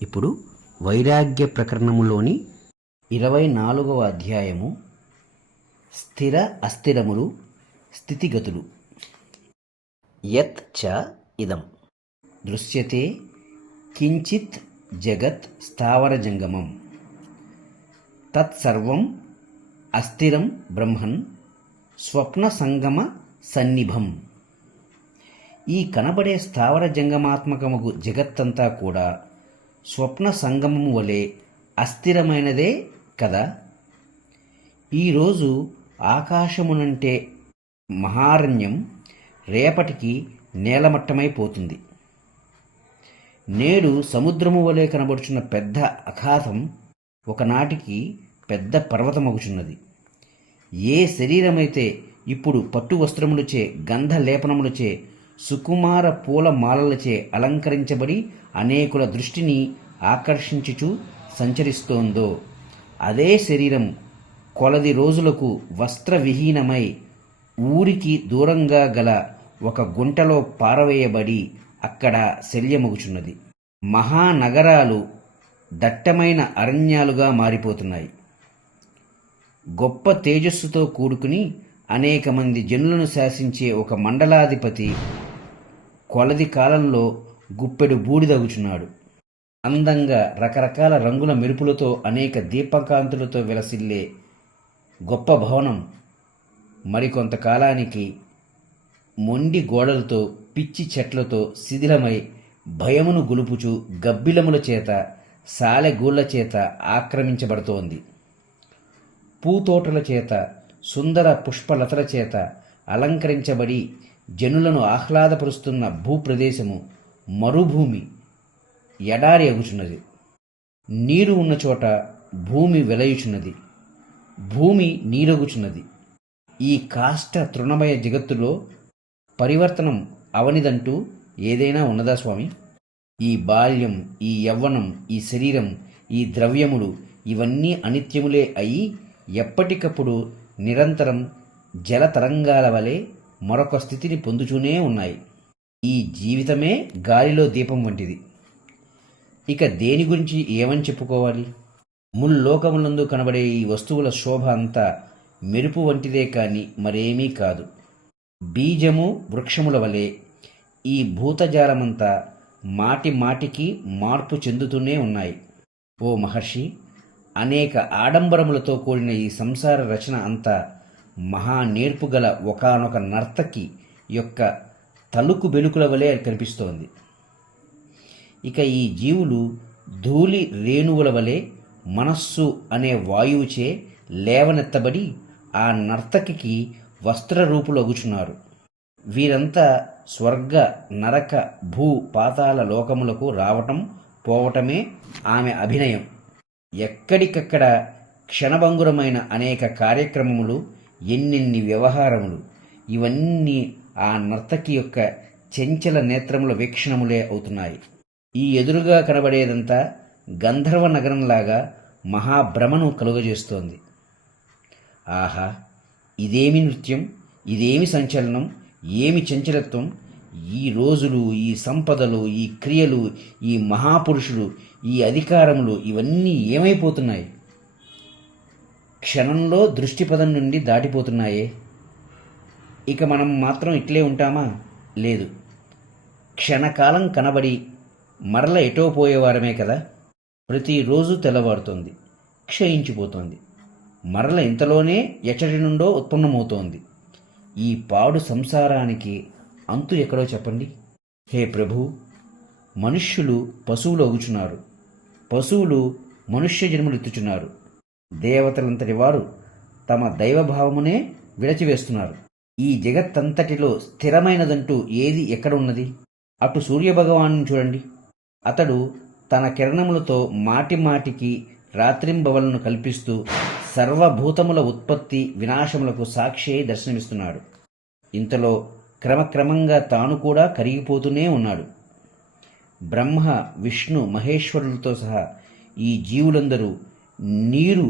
ఇప్పుడు వైరాగ్య ప్రకరణములోని 24వ అధ్యాయము స్థిర అస్థిరములు స్థితిగతులు. యత్ చ ఇదం దృశ్యతే కించిత్ జగత్ స్థావరజంగమం తత్సర్వం అస్థిరం బ్రహ్మన్ స్వప్న సంగమ సన్నిభం. ఈ కనబడే స్థావర జంగమాత్మకముగు జగత్తంతా కూడా స్వప్న సంగమము వలె అస్థిరమైనదే కదా. ఈరోజు ఆకాశమునంటే మహారణ్యం రేపటికి నేలమట్టమైపోతుంది. నేడు సముద్రము వలె కనబడుచున్న పెద్ద అఖాతం ఒకనాటికి పెద్ద పర్వతమగుచున్నది. ఏ శరీరమైతే ఇప్పుడు పట్టు వస్త్రములచే గంధ లేపనములచే సుకుమార పూల మాలలచే అలంకరించబడి అనేకుల దృష్టిని ఆకర్షించుచు సంచరిస్తోందో అదే శరీరం కొలది రోజులకు వస్త్రవిహీనమై ఊరికి దూరంగా గల ఒక గుంటలో పారవేయబడి అక్కడ శల్యమగుచున్నది. మహానగరాలు దట్టమైన అరణ్యాలుగా మారిపోతున్నాయి. గొప్ప తేజస్సుతో కూడుకుని అనేక మంది జనులను శాసించే ఒక మండలాధిపతి కొలది కాలంలో గుప్పెడు బూడిదగుచున్నాడు. అందంగా రకరకాల రంగుల మెరుపులతో అనేక దీపకాంతులతో విలసిల్లే గొప్ప భవనం మరికొంతకాలానికి మొండి గోడలతో పిచ్చి చెట్లతో శిథిలమై భయమును గులుపుచు గబ్బిలముల చేత సాలెగూళ్ల చేత ఆక్రమించబడుతోంది. పూతోటల చేత సుందర పుష్పలతల చేత అలంకరించబడి జనులను ఆహ్లాదపరుస్తున్న భూప్రదేశము మరుభూమి ఎడారి అగుచున్నది. నీరు ఉన్న చోట భూమి వెలయుచున్నది, భూమి నీరగుచున్నది. ఈ కాష్ట తృణమయ జగత్తులో పరివర్తనం అవనిదంటూ ఏదైనా ఉన్నదా స్వామి? ఈ బాల్యం, ఈ యవ్వనం, ఈ శరీరం, ఈ ద్రవ్యములు ఇవన్నీ అనిత్యములే అయి ఎప్పటికప్పుడు నిరంతరం జలతరంగాల వలె మరొక స్థితిని పొందుతూనే ఉన్నాయి. ఈ జీవితమే గాలిలో దీపం వంటిది. ఇక దేని గురించి ఏమని చెప్పుకోవాలి? ముల్లోకములందు కనబడే ఈ వస్తువుల శోభ అంతా మెరుపు వంటిదే కాని మరేమీ కాదు. బీజము వృక్షముల వలె ఈ భూతజాలమంతా మాటి మాటికి మార్పు చెందుతూనే ఉన్నాయి. ఓ మహర్షి, అనేక ఆడంబరములతో కూడిన ఈ సంసార రచన అంతా మహా నేర్పుగల ఒకానొక నర్తకి యొక్క తలుకు బెలుకుల వలె కనిపిస్తోంది. ఇక ఈ జీవులు ధూళి రేణువుల వలె మనస్సు అనే వాయువుచే లేవనెత్తబడి ఆ నర్తకికి వస్త్రరూపులు అగుచున్నారు. వీరంతా స్వర్గ నరక భూ పాతాల లోకములకు రావటం పోవటమే ఆమె అభినయం. ఎక్కడికక్కడ క్షణభంగురమైన అనేక కార్యక్రమములు, ఎన్నెన్ని వ్యవహారములు, ఇవన్నీ ఆ నర్తకి యొక్క చెంచల నేత్రముల వీక్షణములే అవుతున్నాయి. ఈ ఎదురుగా కనబడేదంతా గంధర్వ నగరంలాగా మహాభ్రమను కలుగజేస్తోంది. ఆహా, ఇదేమి నృత్యం, ఇదేమి సంచలనం, ఏమి చంచలత్వం! ఈ రోజులు, ఈ సంపదలు, ఈ క్రియలు, ఈ మహాపురుషులు, ఈ అధికారములు ఇవన్నీ ఏమైపోతున్నాయి? క్షణంలో దృష్టిపదం నుండి దాటిపోతున్నాయే. ఇక మనం మాత్రం ఇట్లే ఉంటామా? లేదు. క్షణకాలం కనబడి మరల ఎటో పోయేవారమే కదా. ప్రతిరోజు తెల్లవారుతోంది, క్షయించిపోతోంది, మరల ఇంతలోనే ఎచ్చటి నుండో ఉత్పన్నమవుతోంది. ఈ పాడు సంసారానికి అంతు ఎక్కడో చెప్పండి. హే ప్రభు, మనుష్యులు పశువులు అగుచున్నారు, పశువులు మనుష్య జన్మలెత్తుచున్నారు. దేవతలంతటి వారు తమ దైవభావమునే విడచివేస్తున్నారు. ఈ జగత్తంతటిలో స్థిరమైనదంటూ ఏది ఎక్కడ ఉన్నది? అటు సూర్యభగవాను చూడండి. అతడు తన కిరణములతో మాటి మాటికి రాత్రింబవలను కల్పిస్తూ సర్వభూతముల ఉత్పత్తి వినాశములకు సాక్షి దర్శనమిస్తున్నాడు. ఇంతలో క్రమక్రమంగా తాను కూడా కరిగిపోతూనే ఉన్నాడు. బ్రహ్మ, విష్ణు, మహేశ్వరులతో సహా ఈ జీవులందరూ నీరు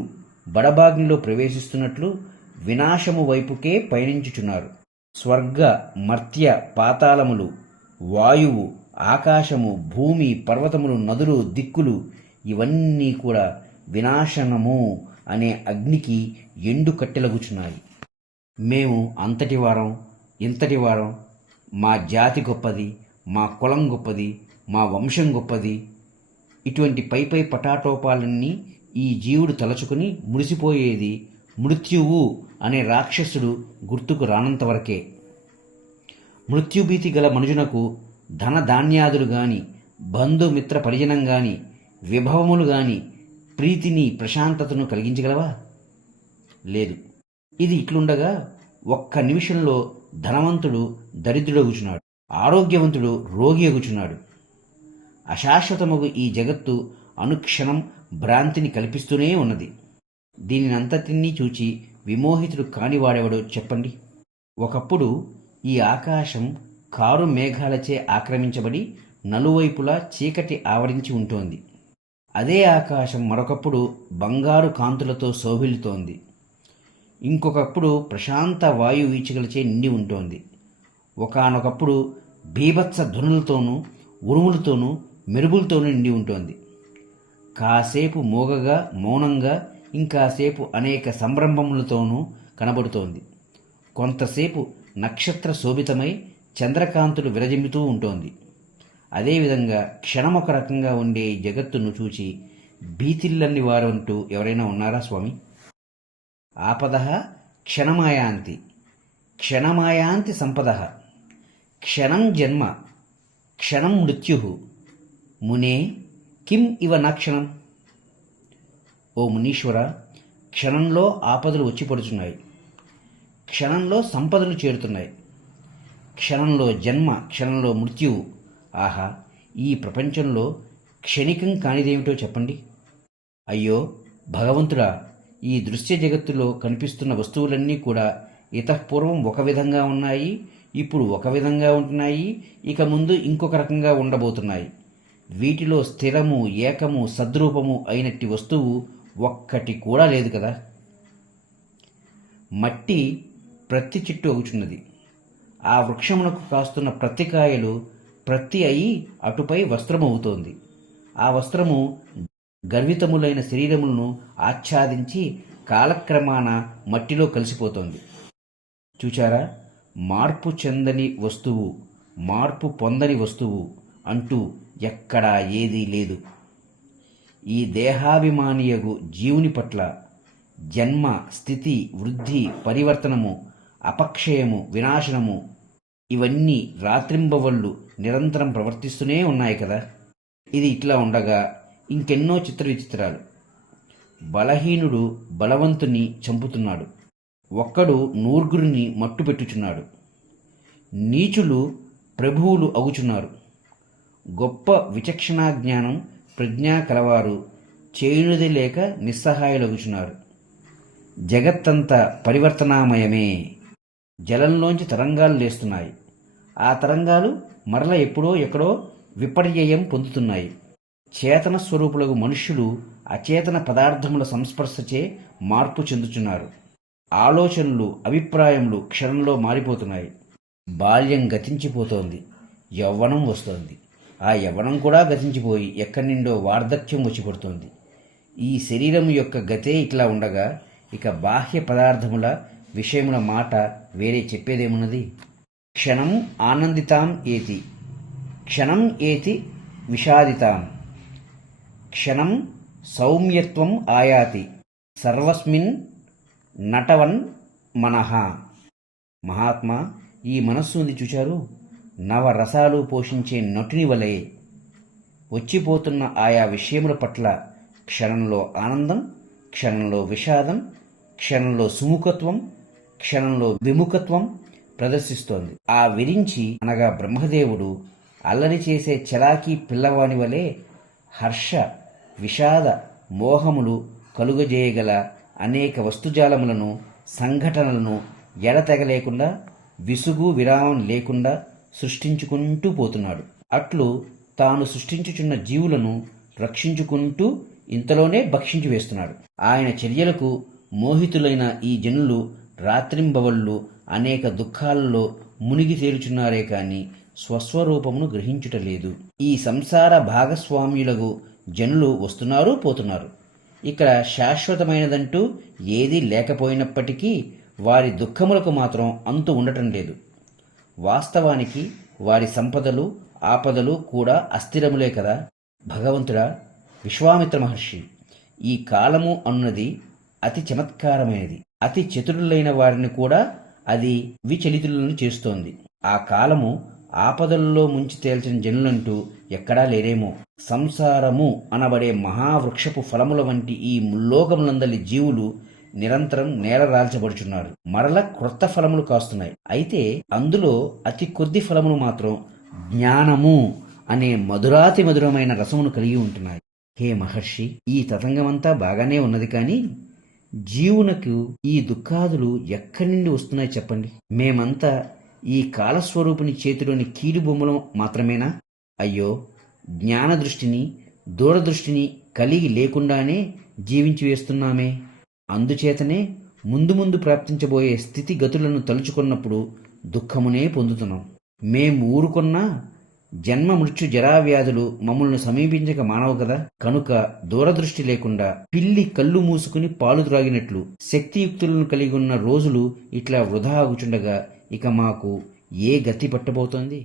బడబాగ్నిలో ప్రవేశిస్తున్నట్లు వినాశము వైపుకే పయనించుచున్నారు. స్వర్గ, మర్త్య, పాతాళములు, వాయువు, ఆకాశము, భూమి, పర్వతములు, నదులు, దిక్కులు ఇవన్నీ కూడా వినాశనము అనే అగ్నికి ఎండు కట్టెలగుచున్నాయి. మేము అంతటి వారం, ఇంతటి వారం, మా జాతి గొప్పది, మా కులం గొప్పది, మా వంశం గొప్పది, ఇటువంటి పై పటాటోపాలన్నీ ఈ జీవుడు తలచుకుని మురిసిపోయేది మృత్యువు అనే రాక్షసుడు గుర్తుకు రానంతవరకే. మృత్యుభీతి గల మనుజునకు ధన ధాన్యాదులు గాని, బంధుమిత్ర పరిజనం గాని, విభవములు గాని ప్రీతిని, ప్రశాంతతను కలిగించగలవా? లేదు. ఇది ఇట్లుండగా ఒక్క నిమిషంలో ధనవంతుడు దరిద్రుడగుచున్నాడు, ఆరోగ్యవంతుడు రోగి అగుచున్నాడు. అశాశ్వతమగు ఈ జగత్తు అనుక్షణం భ్రాంతిని కల్పిస్తూనే ఉన్నది. దీనినంతటినీ చూచి విమోహితుడు కానివాడెవడో చెప్పండి. ఒకప్పుడు ఈ ఆకాశం కారు మేఘాలచే ఆక్రమించబడి నలువైపులా చీకటి ఆవరించి ఉంటోంది. అదే ఆకాశం మరొకప్పుడు బంగారు కాంతులతో శోభిల్లుతోంది. ఇంకొకప్పుడు ప్రశాంత వాయు వీచికలచే నిండి ఉంటోంది. ఒకానొకప్పుడు బీభత్స ధ్వనులతోనూ, ఉరుములతోనూ, మెరుపులతోనూ నిండి ఉంటోంది. కాసేపు మోగగా, మౌనంగా, ఇంకాసేపు అనేక సంరంభములతోనూ కనబడుతోంది. కొంతసేపు నక్షత్ర శోభితమై చంద్రకాంతులు విరజిమ్ముతూ ఉంటోంది. అదేవిధంగా క్షణమొక రకంగా ఉండే ఈ జగత్తును చూచి భీతిల్లని వారంటూ ఎవరైనా ఉన్నారా స్వామి? ఆపదః క్షణమాయాంతి, క్షణమాయాంతి సంపదః, క్షణం జన్మ, క్షణం మృత్యుః, మునే కిం ఇవ నాక్షణం. ఓ మునీశ్వర, క్షణంలో ఆపదలు వచ్చి పడుచున్నాయి, క్షణంలో సంపదలు చేరుతున్నాయి, క్షణంలో జన్మ, క్షణంలో మృత్యువు. ఆహా, ఈ ప్రపంచంలో క్షణికం కానిదేమిటో చెప్పండి. అయ్యో భగవంతుడా, ఈ దృశ్య జగత్తులో కనిపిస్తున్న వస్తువులన్నీ కూడా ఇతఃపూర్వం ఒక విధంగా ఉన్నాయి, ఇప్పుడు ఒక విధంగా ఉంటున్నాయి, ఇక ముందు ఇంకొక రకంగా ఉండబోతున్నాయి. వీటిలో స్థిరము, ఏకము, సద్రూపము అయినట్టి వస్తువు ఒక్కటి కూడా లేదు కదా. మట్టి ప్రతి చెట్టు అగుచున్నది. ఆ వృక్షమునకు కాస్తున్న ప్రతి కాయలు ప్రతి అయి అటుపై వస్త్రమవుతోంది. ఆ వస్త్రము గర్వితములైన శరీరములను ఆచ్ఛాదించి కాలక్రమాన మట్టిలో కలిసిపోతోంది. చూచారా, మార్పు చెందని వస్తువు, మార్పు పొందని వస్తువు అంటూ ఎక్కడా ఏదీ లేదు. ఈ దేహాభిమానియగు జీవుని పట్ల జన్మ, స్థితి, వృద్ధి, పరివర్తనము, అపక్షయము, వినాశనము ఇవన్నీ రాత్రింబవళ్ళు నిరంతరం ప్రవర్తిస్తూనే ఉన్నాయి కదా. ఇది ఇట్లా ఉండగా ఇంకెన్నో చిత్ర విచిత్రాలు. బలహీనుడు బలవంతుని చంపుతున్నాడు, ఒక్కడు నూర్గురిని మట్టు పెట్టుచున్నాడు, నీచులు ప్రభువులు అగుచున్నారు, గొప్ప విచక్షణా జ్ఞానం ప్రజ్ఞా కలవారు చేయునిది లేక నిస్సహాయులగుచున్నారు. జగత్తంతా పరివర్తనామయమే. జలంలోంచి తరంగాలు లేస్తున్నాయి. ఆ తరంగాలు మరల ఎప్పుడో ఎక్కడో విపర్యయం పొందుతున్నాయి. చేతన స్వరూపులకు మనుష్యులు అచేతన పదార్థముల సంస్పర్శచే మార్పు చెందుతున్నారు. ఆలోచనలు, అభిప్రాయములు క్షణంలో మారిపోతున్నాయి. బాల్యం గతించిపోతోంది, యవ్వనం వస్తోంది. ఆ యవ్వనం కూడా గతించిపోయి ఎక్కడి నుండో వార్ధక్యం వచ్చి పడుతోంది. ఈ శరీరం యొక్క గతే ఇట్లా ఉండగా ఇక బాహ్య పదార్థముల విషయముల మాట వేరే చెప్పేదేమున్నది? క్షణం ఆనందితాం ఏతి, క్షణం ఏతి విషాదితాం, క్షణం సౌమ్యత్వం ఆయాతి, సర్వస్మిన్ నటవన్ మనః. మహాత్మా, ఈ మనస్సు ఉంది చూచారు, నవరసాలు పోషించే నటుని వలె వచ్చిపోతున్న ఆయా విషయముల పట్ల క్షణంలో ఆనందం, క్షణంలో విషాదం, క్షణంలో సుముఖత్వం, క్షణంలో విముఖత్వం ప్రదర్శిస్తోంది. ఆ విరించి అనగా బ్రహ్మదేవుడు అల్లరి చేసే చలాకీ పిల్లవాని వలె హర్ష, విషాద, మోహములు కలుగజేయగల అనేక వస్తుజాలములను, సంఘటనలను ఎడతెగలేకుండా, విసుగు విరామం లేకుండా సృష్టించుకుంటూ పోతున్నాడు. అట్లు తాను సృష్టించుచున్న జీవులను రక్షించుకుంటూ ఇంతలోనే భక్షించి వేస్తున్నాడు. ఆయన చర్యలకు మోహితులైన ఈ జనులు రాత్రింబవళ్ళు అనేక దుఃఖాలలో మునిగి తేలుచున్నారే కాని స్వస్వరూపమును గ్రహించుట లేదు. ఈ సంసార భాగస్వామ్యులకు జనులు వస్తున్నారు పోతున్నారు. ఇక్కడ శాశ్వతమైనదంటూ ఏదీ లేకపోయినప్పటికీ వారి దుఃఖములకు మాత్రం అంతు ఉండటం లేదు. వాస్తవానికి వారి సంపదలు ఆపదలు కూడా అస్థిరములే కదా. భగవంతుడా, విశ్వామిత్ర మహర్షి, ఈ కాలము అన్నది అతి చమత్కారమైనది. అతి చతురులైన వారిని కూడా అది విచలితులను చేస్తోంది. ఆ కాలము ఆపదల్లో ముంచి తేల్చిన జనులంటూ ఎక్కడా లేరేమో. సంసారము అనబడే మహావృక్షపు ఫలముల వంటి ఈ ముల్లోకములందలి జీవులు నిరంతరం నేలరాల్చబడుచున్నారు. మరల క్రొత్త ఫలములు కాస్తున్నాయి. అయితే అందులో అతి కొద్ది ఫలములు మాత్రం జ్ఞానము అనే మధురాతి మధురమైన రసమును కలిగి ఉంటున్నాయి. హే మహర్షి, ఈ తతంగమంతా బాగానే ఉన్నది, కానీ జీవునకు ఈ దుఃఖాదులు ఎక్కడి నుండి వస్తున్నాయి చెప్పండి. మేమంతా ఈ కాలస్వరూపుని చేతిలోని కీలు బొమ్మలు మాత్రమేనా? అయ్యో, జ్ఞానదృష్టిని దూరదృష్టిని కలిగి లేకుండానే జీవించి వేస్తున్నామే. అందుచేతనే ముందు ముందు ప్రాప్తించబోయే స్థితిగతులను తలుచుకున్నప్పుడు దుఃఖమునే పొందుతున్నాం. మేం ఊరుకున్నా జన్మ మృత్యు జరావ్యాధులు మమ్మల్ని సమీపించక మానవు కదా. కనుక దూరదృష్టి లేకుండా పిల్లి కళ్ళు మూసుకుని పాలు త్రాగినట్లు శక్తియుక్తులను కలిగి ఉన్న రోజులు ఇట్లా వృధా ఆగుచుండగా ఇక మాకు ఏ గతి పట్టబోతోంది?